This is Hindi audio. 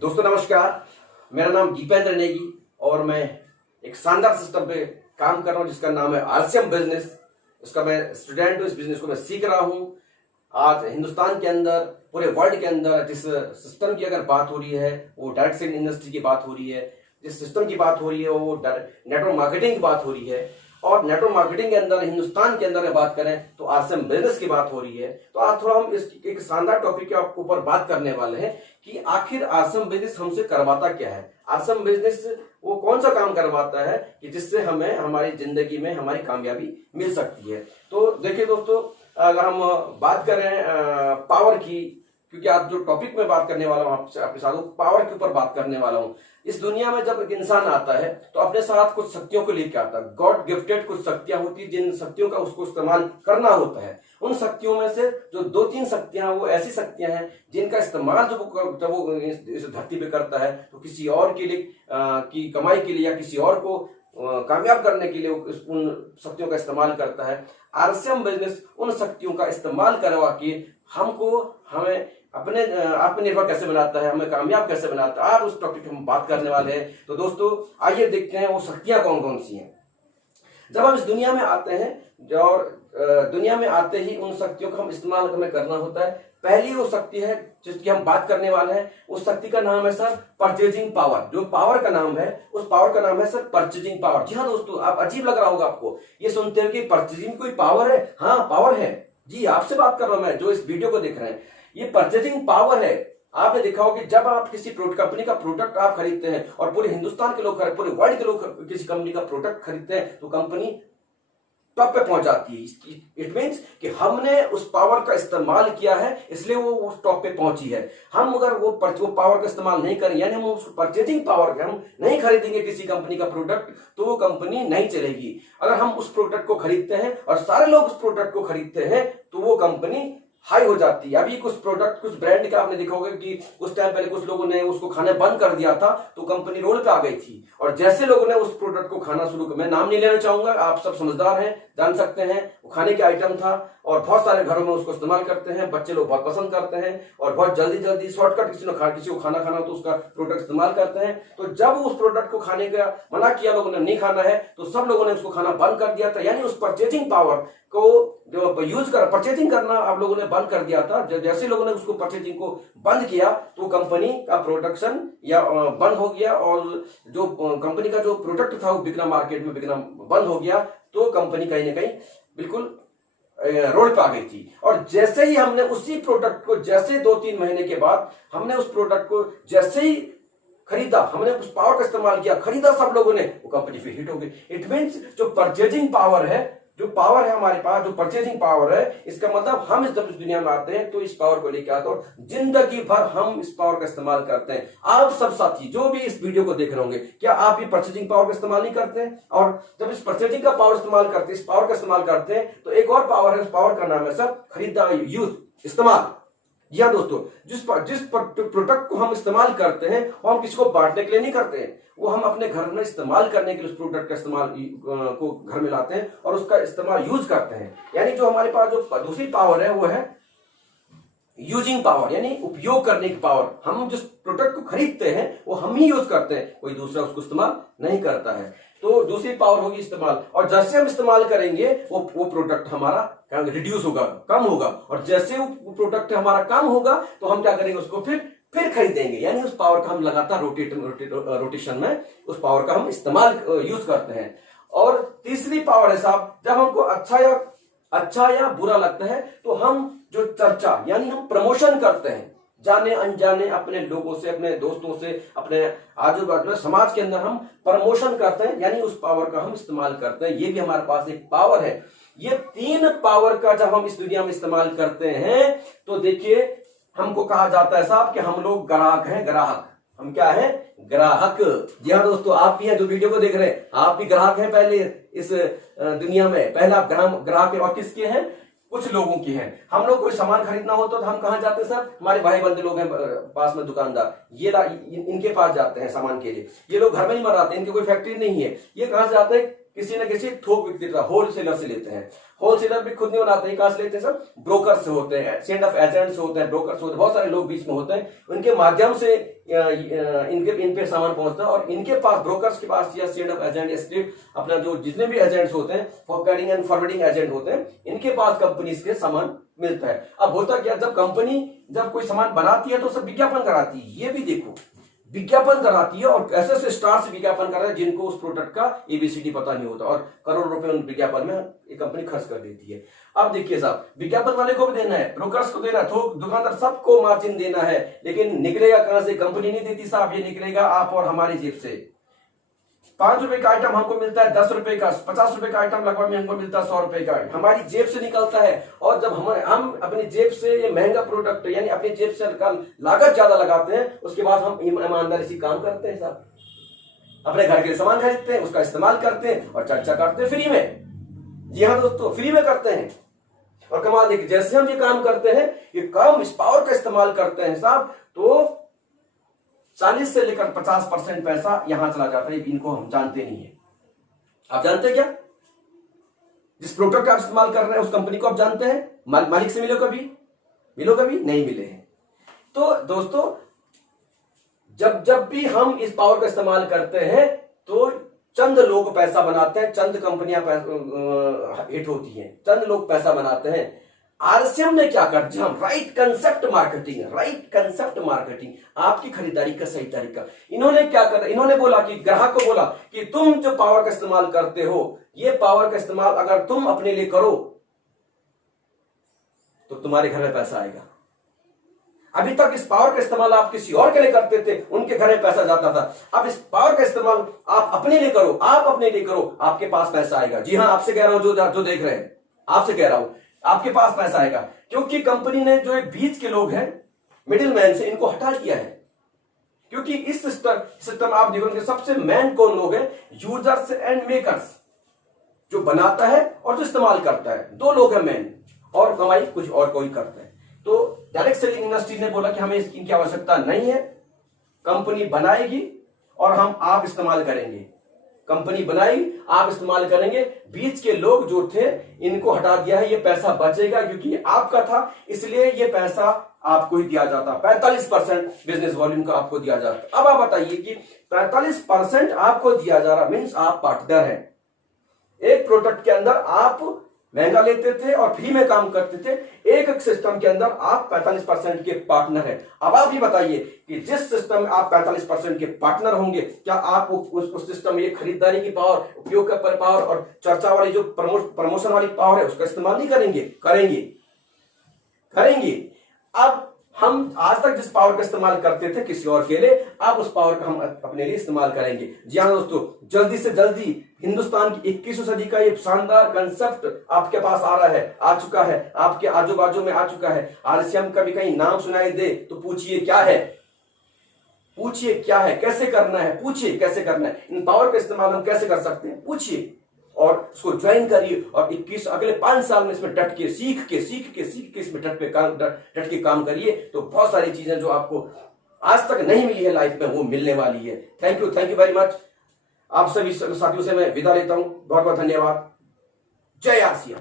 दोस्तों नमस्कार। मेरा नाम दीपेंद्र नेगी और मैं एक शानदार सिस्टम पे काम कर रहा हूँ जिसका नाम है आरसीएम बिजनेस। इसका मैं स्टूडेंट हूँ, इस बिजनेस को मैं सीख रहा हूँ। आज हिंदुस्तान के अंदर, पूरे वर्ल्ड के अंदर जिस सिस्टम की अगर बात हो रही है वो डायरेक्ट सेल इंडस्ट्री की बात हो रही है, जिस सिस्टम की बात हो रही है वो नेटवर्क मार्केटिंग की बात हो रही है। और नेटवर्क मार्केटिंग के अंदर हिंदुस्तान के अंदर बात करें तो आरसीएम बिजनेस की बात हो रही है। तो आज थोड़ा हम इस एक शानदार टॉपिक के ऊपर बात करने वाले हैं कि आखिर आरसीएम बिजनेस हमसे करवाता क्या है। आरसीएम बिजनेस वो कौन सा काम करवाता है कि जिससे हमें हमारी जिंदगी में हमारी कामयाबी मिल सकती है। तो देखिए दोस्तों, अगर हम बात करें पावर की, क्योंकि आज जो टॉपिक में बात करने वाला हूं आपके साथ, पावर के ऊपर बात करने वाला हूं। इस दुनिया में जब एक इंसान आता है तो अपने साथ कुछ शक्तियों को लेकर आता है। गॉड गिफ्टेड कुछ शक्तियां होती है, जिन शक्तियों का उसको इस्तेमाल करना होता है। उन शक्तियों में से जो 2-3 शक्तियां वो ऐसी शक्तियां हैं जिनका इस्तेमाल जब वो इस धरती पे करता है तो किसी और के लिए की कमाई के लिए या किसी और को कामयाब करने के लिए उन शक्तियों का इस्तेमाल करता है। आरसीएम बिजनेस उन शक्तियों का इस्तेमाल करवा के हमें अपने आत्मनिर्भर कैसे बनाता है, हमें कामयाब कैसे बनाता है। आज उस टॉपिक पे हम बात करने वाले हैं। तो दोस्तों आइए देखते हैं वो शक्तियां कौन कौन सी हैं। जब हम इस दुनिया में आते हैं और दुनिया में आते ही उन शक्तियों का हम इस्तेमाल हमें करना होता है। पहली वो शक्ति है जिसकी हम बात करने वाले हैं, उस शक्ति का नाम है सर परचेजिंग पावर। जो पावर का नाम है उस पावर का नाम है सर परचेजिंग पावर। जी हाँ दोस्तों, आप अजीब लग रहा होगा आपको ये सुनते हैं कि परचेजिंग कोई पावर है। हाँ पावर है जी, आपसे बात कर रहा हूं मैं जो इस वीडियो को देख रहे हैं। ये परचेजिंग पावर है। आपने देखा होगा कि जब आप किसी कंपनी का प्रोडक्ट आप खरीदते हैं और पूरे हिंदुस्तान के लोग, पूरे वर्ल्ड के लोग किसी कंपनी का प्रोडक्ट खरीदते हैं तो कंपनी टॉप पे पहुंच जाती है। इट मींस कि हमने उस पावर का इस्तेमाल किया है, इसलिए वो उस टॉप पे पहुंची है। हम अगर वो पावर का इस्तेमाल नहीं करें, यानी हम उस परचेजिंग पावर के हम नहीं खरीदेंगे किसी कंपनी का प्रोडक्ट, तो वो कंपनी नहीं चलेगी। अगर हम उस प्रोडक्ट को खरीदते हैं और सारे लोग उस प्रोडक्ट को खरीदते हैं तो वो कंपनी हाई हो जाती है। अभी कुछ प्रोडक्ट, कुछ ब्रांड का आपने देखा होगा कि उस टाइम पहले कुछ लोगों ने उसको खाना बंद कर दिया था तो कंपनी रोल पे आ गई थी। और जैसे लोगों ने उस प्रोडक्ट को खाना शुरू किया, मैं नाम नहीं लेना चाहूंगा, आप सब समझदार हैं, जान सकते हैं, वो खाने के आइटम था और बहुत सारे घरों में उसको इस्तेमाल करते हैं। बच्चे लोग बहुत पसंद करते हैं और बहुत जल्दी शॉर्टकट किसी को खाना खाना तो उसका प्रोडक्ट इस्तेमाल करते हैं। तो जब उस प्रोडक्ट को खाने का मना किया, लोगों ने नहीं खाना है, तो सब लोगों ने उसको खाना बंद कर दिया था। यानी उस परचेजिंग पावर को जो परचेजिंग करना आप लोगों ने बंद कर दिया था। जैसे लोगों ने उसको परचेजिंग को बंद किया तो कंपनी का प्रोडक्शन या बंद हो गया और जो कंपनी का जो प्रोडक्ट था वो बिकना, मार्केट में बिकना बंद हो गया। तो कंपनी कहीं ना कहीं बिल्कुल रोड पे आ गई थी। और जैसे ही हमने उसी प्रोडक्ट को, जैसे 2-3 महीने के बाद हमने उस प्रोडक्ट को जैसे ही खरीदा, हमने उस पावर का इस्तेमाल किया, खरीदा सब लोगों ने, वो कंपनी फिर हिट हो गई। इट मींस जो परचेजिंग पावर है, जो पावर है हमारे पास, जो परचेजिंग पावर है, इसका मतलब हम जब इस दुनिया में आते हैं तो इस पावर को लेकर आते हैं और जिंदगी भर हम इस पावर का इस्तेमाल करते हैं। आप सब साथी जो भी इस वीडियो को देख रहे होंगे, क्या आप ये परचेजिंग पावर का इस्तेमाल नहीं करते हैं? और जब इस परचेजिंग का पावर इस्तेमाल करते हैं, इस पावर का इस्तेमाल करते हैं, तो एक और पावर है, उस पावर का नाम है सर खरीदा, यूज, इस्तेमाल। जी हाँ दोस्तों, जिस प्रोडक्ट को हम इस्तेमाल करते हैं वो हम किसी को बांटने के लिए नहीं करते हैं, वो हम अपने घर में इस्तेमाल करने के लिए उस प्रोडक्ट का इस्तेमाल को घर में लाते हैं और उसका इस्तेमाल यूज करते हैं। यानी जो हमारे पास जो दूसरी पावर है वो है यूजिंग पावर, यानी उपयोग करने की पावर। हम जिस प्रोडक्ट को खरीदते हैं वो हम ही यूज करते हैं, कोई दूसरा उसको इस्तेमाल नहीं करता है। तो दूसरी पावर होगी इस्तेमाल। और जैसे हम इस्तेमाल करेंगे वो प्रोडक्ट हमारा रिड्यूस होगा, कम होगा। और जैसे वो प्रोडक्ट हमारा कम होगा तो हम क्या करेंगे, उसको फिर खरीदेंगे। यानी उस पावर का हम लगातार रोटेशन में उस पावर का हम इस्तेमाल यूज करते हैं। और तीसरी पावर है साहब, जब हमको अच्छा या बुरा लगता है तो हम जो चर्चा, यानी हम प्रमोशन करते हैं, जाने अनजाने अपने लोगों से, अपने दोस्तों से, अपने आजू बाजू समाज के अंदर हम प्रमोशन करते हैं, यानी उस पावर का हम इस्तेमाल करते हैं। ये भी हमारे पास एक पावर है। ये 3 पावर का जब हम इस दुनिया में इस्तेमाल करते हैं तो देखिए हमको कहा जाता है साहब कि हम लोग ग्राहक हैं। ग्राहक, हम क्या है? ग्राहक। जी हाँ दोस्तों, आप भी हैं जो वीडियो को देख रहे हैं, आप भी ग्राहक हैं पहले इस दुनिया में। पहले आप ग्राहक हैं और किसके हैं? कुछ लोगों की हैं। हम लोग कोई सामान खरीदना होता तो हम कहां जाते हैं सर? हमारे भाई बंधु लोग हैं पास में दुकानदार, इनके पास जाते हैं सामान के लिए। ये लोग घर में नहीं बनाते, इनकी कोई फैक्ट्री नहीं है। ये कहां से जाते हैं? किसी न किसी थोक विक्रेता होलसेलर से लेते हैं। होलसेलर भी खुद नहीं बनाते हैं, कहां से लेते हैं? सब ब्रोकर से होते हैं, चेन ऑफ एजेंट्स होते हैं, ब्रोकर से होते हैं, बहुत सारे लोग बीच में होते हैं, उनके माध्यम से इन पे सामान पहुंचता है। और इनके पास, ब्रोकर्स के पास या चेन ऑफ एजेंट या स्टेट अपना जो जितने भी एजेंट्स होते हैं, फॉरवर्डिंग एंड फॉरवर्डिंग एजेंट होते हैं, इनके पास कंपनीज के सामान मिलता है। अब होता क्या, जब कंपनी जब कोई सामान बनाती है तो सब विज्ञापन कराती है, ये भी देखो विज्ञापन कराती है, और ऐसे ऐसे स्टार से विज्ञापन कर रहे हैं जिनको उस प्रोडक्ट का एबीसीडी पता नहीं होता, और करोड़ों रुपए उन विज्ञापन में ये कंपनी खर्च कर देती है। अब देखिए साहब, विज्ञापन वाले को भी देना है, ब्रोकर्स को देना है, थोक दुकानदार सबको मार्जिन देना है, लेकिन निकलेगा कहां से? कंपनी नहीं देती साहब, ये निकलेगा आप और हमारी जेब से। 5 रुपए का आइटम हमको मिलता है 10 रुपए का, 50 रुपए का आइटम लगभग में हमको मिलता है 100 रुपए का, हमारी जेब से निकलता है। और जब हम अपनी जेब से ये महंगा प्रोडक्ट यानी अपनी जेब से लागत ज्यादा लगाते हैं, उसके बाद हम ईमानदारी से काम करते हैं साहब, अपने घर के सामान खरीदते हैं, उसका इस्तेमाल करते हैं और चर्चा करते हैं फ्री में। जी हाँ दोस्तों, फ्री में करते हैं। और कमाल देखिए, जैसे हम ये काम करते हैं, ये काम इस पावर का इस्तेमाल करते हैं साहब, तो 40 से लेकर 50% पैसा यहां चला जाता है, इनको हम जानते नहीं है। आप जानते हैं क्या? जिस प्रोडक्ट का आप इस्तेमाल कर रहे हैं उस कंपनी को आप जानते हैं? मालिक से मिलो कभी? नहीं मिले हैं। तो दोस्तों, जब भी हम इस पावर का इस्तेमाल करते हैं तो चंद लोग पैसा बनाते हैं, चंद कंपनियां हिट होती हैं, चंद लोग पैसा बनाते हैं। आरसीएम ने क्या कर दिया? राइट कंसेप्ट मार्केटिंग, आपकी खरीदारी का सही तरीका। इन्होंने क्या करा? इन्होंने बोला कि ग्राहक को बोला कि तुम जो पावर का इस्तेमाल करते हो, ये पावर का इस्तेमाल अगर तुम अपने लिए करो तो तुम्हारे घर में पैसा आएगा। अभी तक इस पावर का इस्तेमाल आप किसी और के लिए करते थे, उनके घर में पैसा जाता था। अब इस पावर का इस्तेमाल आप अपने लिए करो, आपके पास पैसा आएगा। जी हाँ, आपसे कह रहा हूं, जो देख रहे हैं, आपसे कह रहा हूं, आपके पास पैसा आएगा, क्योंकि कंपनी ने जो बीच के लोग हैं, मिडिल मैन से, इनको हटा दिया है। क्योंकि इस सिस्टम आप देखोगे सबसे मेन कौन लोग हैं? यूजर्स एंड मेकर्स, जो बनाता है और जो इस्तेमाल करता है, दो लोग हैं मेन, और कमाई कुछ और कोई करता है। तो डायरेक्ट सेलिंग इंडस्ट्री ने बोला कि हमें इसकी आवश्यकता नहीं है, कंपनी बनाएगी और आप इस्तेमाल करेंगे, कंपनी बनाई, आप इस्तेमाल करेंगे। बीच के लोग जो थे इनको हटा दिया है, ये पैसा बचेगा क्योंकि ये आपका था, इसलिए ये पैसा आपको ही दिया जाता। 45% बिजनेस वॉल्यूम का आपको दिया जाता। अब आप बताइए कि 45% आपको दिया जा रहा, मीन्स आप पार्टनर हैं। एक प्रोडक्ट के अंदर आप महंगा लेते थे और फ्री में काम करते थे, एक सिस्टम के अंदर आप 45% के पार्टनर हैं। अब आप ये बताइए कि जिस सिस्टम में आप 45% के पार्टनर होंगे, क्या आप उस सिस्टम में खरीदारी की पावर, उपयोग का पावर और चर्चा वाली जो प्रमोशन वाली पावर है उसका इस्तेमाल नहीं करेंगे? करेंगे। अब हम आज तक जिस पावर का इस्तेमाल करते थे किसी और के लिए, अब उस पावर का हम अपने लिए इस्तेमाल करेंगे। जी हाँ दोस्तों, जल्दी से जल्दी हिंदुस्तान की 21वीं सदी का ये शानदार कंसेप्ट आपके पास आ रहा है, आ चुका है, आपके आजू बाजू में आ चुका है। आरसीएम का भी कहीं नाम सुनाई दे तो पूछिए क्या है, कैसे करना है, कैसे करना है, इन पावर का इस्तेमाल हम कैसे कर सकते हैं, पूछिए और उसको ज्वाइन करिए। और अगले 5 साल में इसमें डट के सीख के इसमें डट के काम करिए, तो बहुत सारी चीजें जो आपको आज तक नहीं मिली है लाइफ में, वो मिलने वाली है। Thank you very much. आप सभी साथियों से मैं विदा लेता हूं। बहुत बहुत धन्यवाद। जय आसिया।